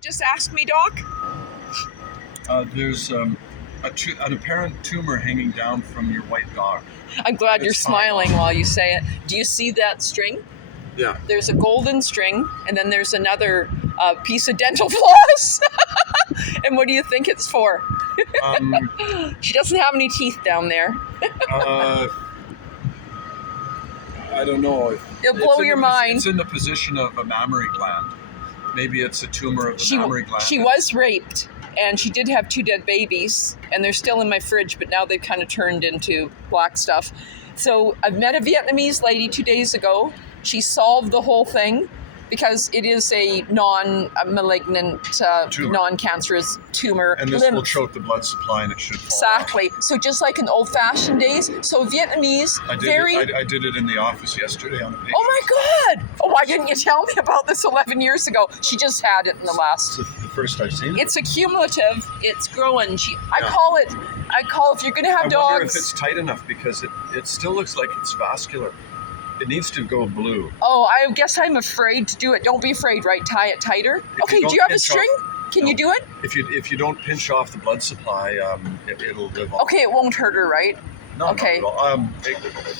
Just ask me, Doc. There's an apparent tumor hanging down from your white dog. I'm glad you're smiling while you say it. Do you see that string? Yeah. There's a golden string, and then there's another piece of dental floss. And what do you think it's for? She doesn't have any teeth down there. I don't know. It'll blow your mind. It's in the position of a mammary gland. Maybe it's a tumor of the mammary gland. She was raped, and she did have 2 dead babies, and they're still in my fridge, but now they've kind of turned into black stuff. So I've met a Vietnamese lady 2 days ago. She solved the whole thing because it is a non-malignant, non-cancerous tumor. And this will choke the blood supply, and it should fall Exactly. off. So just like in old-fashioned days. So Vietnamese, I did it in the office yesterday on a patient. Oh my God! Oh, why didn't you tell me about this 11 years ago? She just had it in the last. It's the first I've seen it. It's accumulative. It's growing. I call if you're going to have dogs. I wonder if it's tight enough because it still looks like it's vascular. It needs to go blue. Oh, I guess I'm afraid to do it. Don't be afraid, right? Tie it tighter. Okay, do you have a string? Can you do it? If you don't pinch off the blood supply, it'll live on. Okay, it won't hurt her, right? No, okay.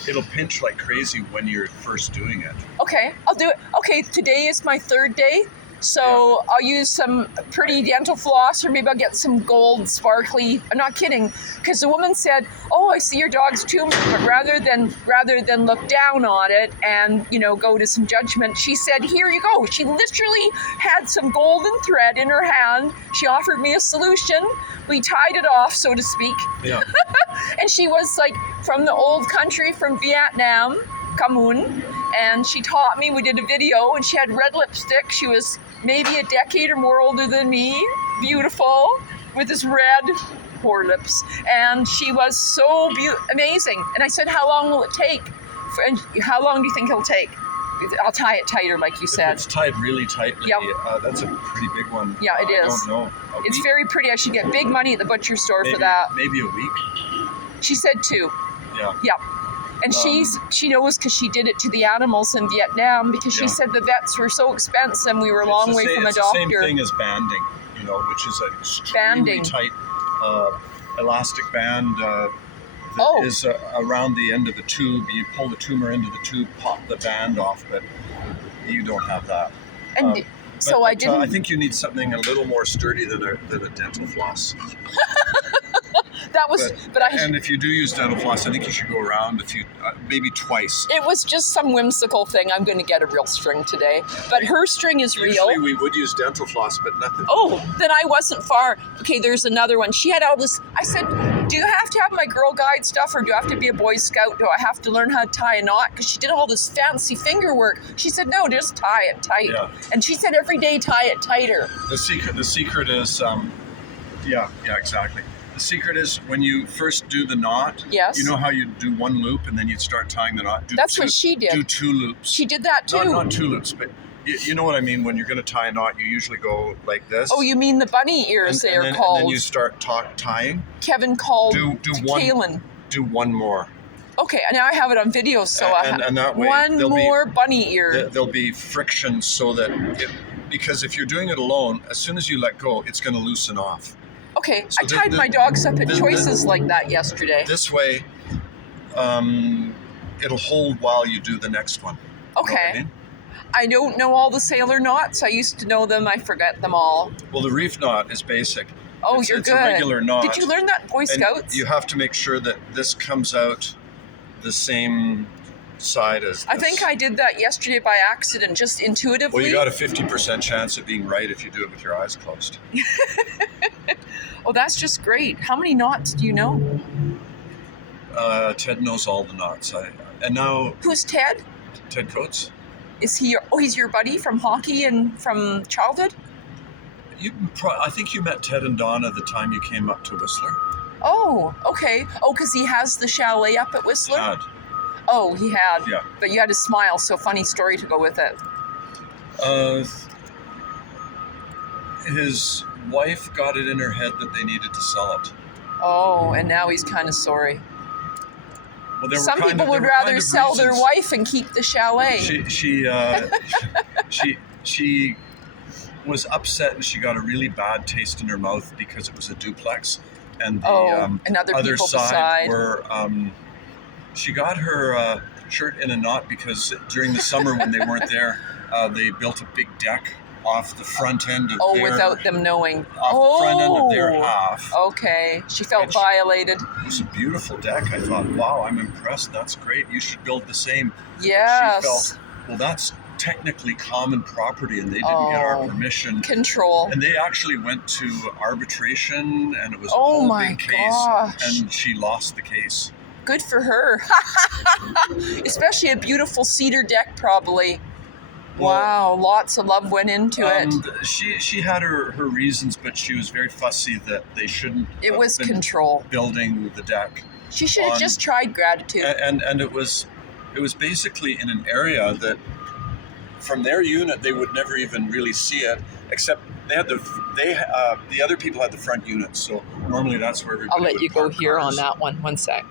It'll pinch like crazy when you're first doing it. Okay, I'll do it. Okay, today is my 3rd day. So I'll use some pretty dental floss, or maybe I'll get some gold sparkly. I'm not kidding, because the woman said, "Oh, I see your dog's tumor," but rather than look down on it and go to some judgment, she said, "Here you go." She literally had some golden thread in her hand. She offered me a solution. We tied it off, so to speak. Yeah. And she was like from the old country, from Vietnam, Camun, and she taught me. We did a video, and she had red lipstick. She was maybe a decade or more older than me, beautiful, with this red, poor lips, and she was so amazing. And I said, "How long will it take? And how long do you think it'll take?" I'll tie it tighter, like you said. If it's tied really tightly, yep. That's a pretty big one. Yeah, it is. I don't know. It's very pretty. I should get big money at the butcher store for that. Maybe a week. She said 2. Yeah. Yep. And she knows because she did it to the animals in Vietnam, because she said the vets were so expensive. We were a long way from a doctor. It's the same thing as banding, which is an extremely tight elastic band that is around the end of the tube. You pull the tumor into the tube, pop the band off, but you don't have that. And I think you need something a little more sturdy than a dental floss. And if you do use dental floss, I think you should go around maybe twice. It was just some whimsical thing. I'm going to get a real string today, but her string is real. Usually we would use dental floss, but nothing. Oh, then I wasn't far. Okay, there's another one. She had all this. I said, "Do you have to have my Girl Guide stuff, or do I have to be a Boy Scout? Do I have to learn how to tie a knot?" Because she did all this fancy finger work. She said, "No, just tie it tight." Yeah. And she said, "Every day, tie it tighter." The secret is, exactly. The secret is when you first do the knot. Yes. You know how you do 1 loop and then you'd start tying the knot. That's what she did. Do 2 loops. She did that too. Not 2 loops, but you know what I mean. When you're going to tie a knot, you usually go like this. Oh, you mean the bunny ears? They are called. And then you start tying. Kevin called Kaylin. Do 1 more. Okay, now I have it on video, so and that way one more bunny ear. There'll be friction, so that because if you're doing it alone, as soon as you let go, it's going to loosen off. Okay, so I tied my dogs up at Choices like that yesterday. This way, it'll hold while you do the next one. Okay. You know what I mean? I don't know all the sailor knots. I used to know them. I forget them all. Well, the reef knot is basic. Oh, you're good. It's a regular knot. Did you learn that in Boy Scouts? And you have to make sure that this comes out the same side as this. I think I did that yesterday by accident, just intuitively. Well, you got a 50% chance of being right if you do it with your eyes closed. Oh, that's just great. How many knots do you know? Ted knows all the knots. And now. Who's Ted? Ted Coates. Is he? He's your buddy from hockey and from childhood? I think you met Ted and Donna the time you came up to Whistler. Oh, okay. Oh, because he has the chalet up at Whistler? Had. Oh, he had. Yeah. But you had to smile, so funny story to go with it. His wife got it in her head that they needed to sell it. Oh, and now he's kind of sorry. Well, some people would rather sell their wife and keep the chalet. She was upset, and she got a really bad taste in her mouth because it was a duplex, and the and other other people side beside. were. She got her shirt in a knot because during the summer when they weren't there, they built a big deck off the front end of their. Without them knowing. Off the front end of their half. Okay, she felt violated. It was a beautiful deck. I thought, wow, I'm impressed. That's great. You should build the same. Yes. She felt, well, that's technically common property, and they didn't get our permission. Control. And they actually went to arbitration, and it was a Oh whole my big case, gosh. and she lost the case. Good for her. Especially a beautiful cedar deck, probably. Well, wow, lots of love went into it. She had her reasons, but she was very fussy that they shouldn't. It was been control. Building the deck. She should have just tried gratitude. And it was basically in an area that from their unit they would never even really see it, except they had the other people had the front unit, so normally that's where everybody. I'll let would you go park here cars. on that one. One sec.